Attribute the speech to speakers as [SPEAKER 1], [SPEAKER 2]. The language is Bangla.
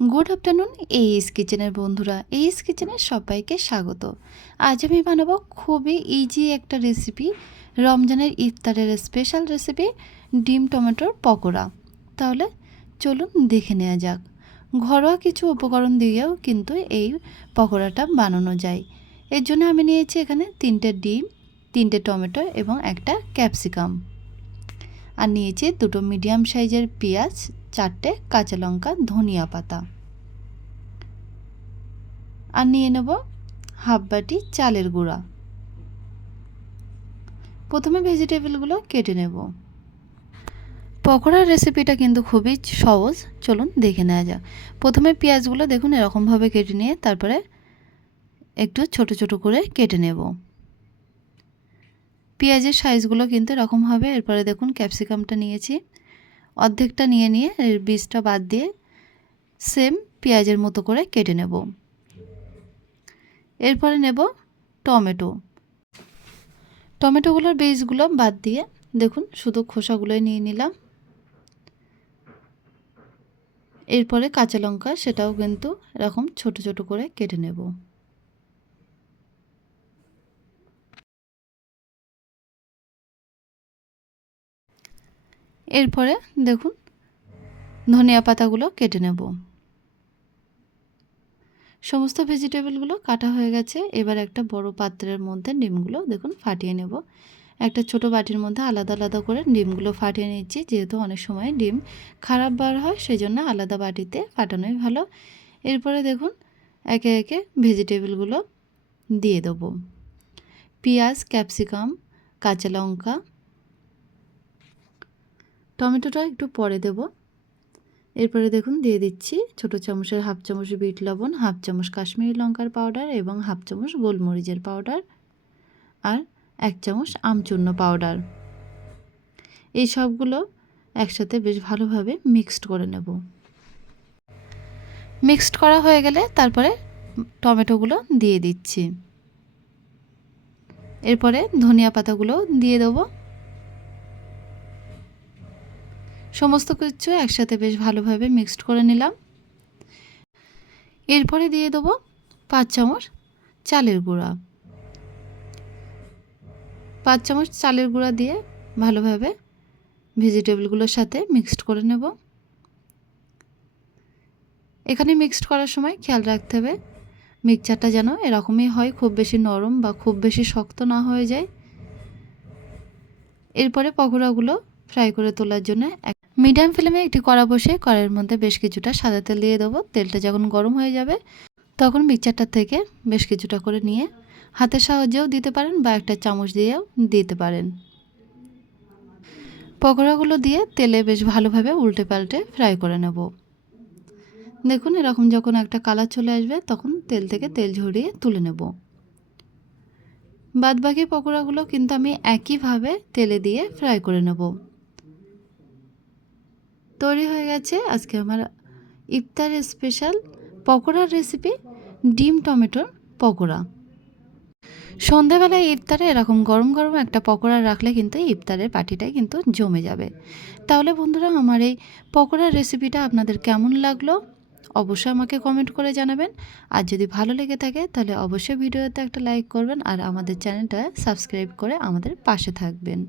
[SPEAKER 1] গুড আফটারনুন এইস কিচেনের বন্ধুরা এইস কিচেনে সবাইকে স্বাগত। আজ আমি বানাবো খুবই ইজি একটা রেসিপি রমজানের ইফতারের স্পেশাল রেসিপি ডিম টমেটোর পকোড়া। তাহলে চলুন দেখে নেওয়া যাক। ঘরোয়া কিছু উপকরণ দিয়েও কিন্তু এই পকোড়াটা বানানো যায়। এর জন্য আমি নিয়েছি এখানে তিনটে ডিম, তিনটে টমেটো এবং একটা ক্যাপসিকাম। আর নিয়েছি দুটো মিডিয়াম সাইজের পেঁয়াজ, চারটে কাঁচা লঙ্কা, ধনিয়া পাতা। আর নিয়ে নেব হাফ বাটি চালের গুঁড়া। প্রথমে ভেজিটেবলগুলো কেটে নেব। পকোড়ার রেসিপিটা কিন্তু খুবই সহজ। চলুন দেখে নেওয়া যাক। প্রথমে পেঁয়াজগুলো দেখুন এরকমভাবে কেটে নিয়ে তারপরে একটু ছোট ছোট করে কেটে নেব। পেঁয়াজের সাইজগুলো কিন্তু এরকম হবে। এরপরে দেখুন ক্যাপসিকামটা নিয়েছি। অর্ধেকটা নিয়ে নিয়ে এর বীজটা বাদ দিয়ে সেম পেঁয়াজের মতো করে কেটে নেব। এরপরে নেব টমেটো। টমেটোগুলোর বীজগুলো বাদ দিয়ে দেখুন শুধু খোসাগুলোই নিয়ে নিলাম। এরপরে কাঁচা লঙ্কা, সেটাও কিন্তু এরকম ছোট ছোট করে কেটে নেব। এরপরে দেখুন, ধনিয়া পাতাগুলো কেটে নেব। সমস্ত ভেজিটেবলগুলো কাটা হয়ে গেছে। এবার একটা বড় পাত্রের মধ্যে ডিমগুলো দেখুন ফাটিয়ে নেব। একটা ছোট বাটির মধ্যে আলাদা আলাদা করে ডিমগুলো ফাটিয়ে নিচ্ছি, যেহেতু অনেক সময় ডিম খারাপ বার হয় সেই জন্য আলাদা বাটিতে ফাটানোই ভালো। এরপরে দেখুন, একে একে ভেজিটেবলগুলো দিয়ে দেবো। পেঁয়াজ, ক্যাপসিকাম, কাঁচা লঙ্কা টমেটোটা একটু পরে দেব। এরপরে দেখুন দিয়ে দিচ্ছি ছোট চামচের হাফ চামচ বিট লবণ, হাফ চামচ কাশ্মীরি লঙ্কার পাউডার এবং হাফ চামচ গোলমরিচের পাউডার আর এক চামচ আমচূর্ণ পাউডার। এই সবগুলো একসাথে বেশ ভালোভাবে মিক্সড করে নেব। মিক্সড করা হয়ে গেলে তারপরে টমেটোগুলো দিয়ে দিচ্ছি। এরপরে ধনিয়া পাতাগুলো দিয়ে দেবো। সমস্ত কিছু একসাথে বেশ ভালোভাবে মিক্সড করে নিলাম। এরপরে দিয়ে দেবো পাঁচ চামচ চালের গুঁড়া। পাঁচ চামচ চালের গুঁড়া দিয়ে ভালোভাবে ভেজিটেবলগুলোর সাথে মিক্সড করে নেব। এখানে মিক্সড করার সময় খেয়াল রাখতে হবে, মিক্সচারটা যেন এরকমই হয়, খুব বেশি নরম বা খুব বেশি শক্ত না হয়ে যায়। এরপরে পকোড়াগুলো ফ্রাই করে তোলার জন্য এক মিডিয়াম ফ্লেমে একটি কড়া বসে কড়াইয়ের মধ্যে বেশ কিছুটা সাদা তেল দিয়ে দেবো। তেলটা যখন গরম হয়ে যাবে, তখন মিক্সচারটা থেকে বেশ কিছুটা করে নিয়ে হাতের সাহায্যেও দিতে পারেন বা একটা চামচ দিয়েও দিতে পারেন। পকোড়াগুলো দিয়ে তেলে বেশ ভালোভাবে উল্টে পাল্টে ফ্রাই করে নেব। দেখুন, এরকম যখন একটা কালার চলে আসবে, তখন তেল থেকে তেল ঝরিয়ে তুলে নেব। বাদবাকি পকোড়াগুলো কিন্তু আমি একইভাবে তেলে দিয়ে ফ্রাই করে নেব। তৈরি হয়ে গেছে আজকে আমার ইফতার স্পেশাল পকোড়ার রেসিপি ডিম টমেটোর পকোড়া। সন্ধেবেলায় ইফতারে এরকম গরম গরম একটা পকোড়া রাখলে কিন্তু ইফতারের পার্টিটাই কিন্তু জমে যাবে। তাহলে বন্ধুরা, আমার এই পকোড়ার রেসিপিটা আপনাদের কেমন লাগল? অবশ্যই আমাকে কমেন্ট করে জানাবেন। আর যদি ভালো লেগে থাকে, তাহলে অবশ্যই ভিডিওতে একটা লাইক করবেন আর আমাদের চ্যানেলটা সাবস্ক্রাইব করে আমাদের পাশে থাকবেন।